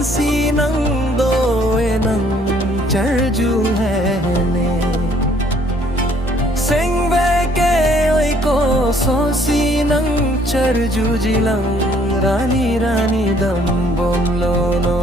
Pansi ng doe ng charju hai ne Sengve ke oi ko sosi ng charju jilang Rani rani dam bom lo no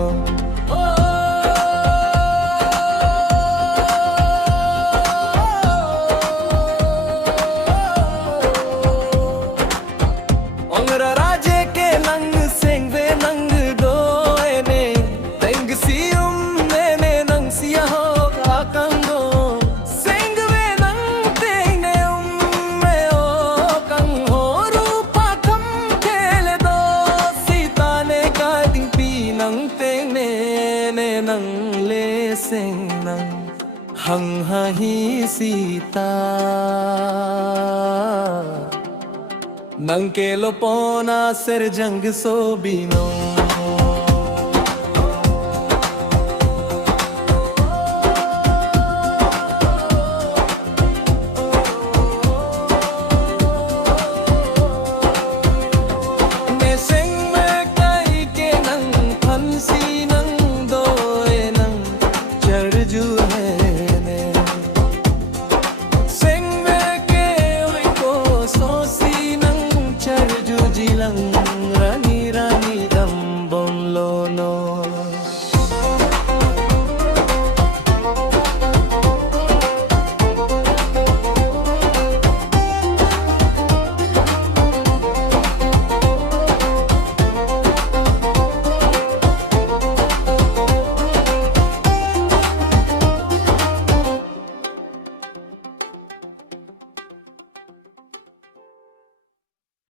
hang hi sita nang kelo pona ser jang so bino जो है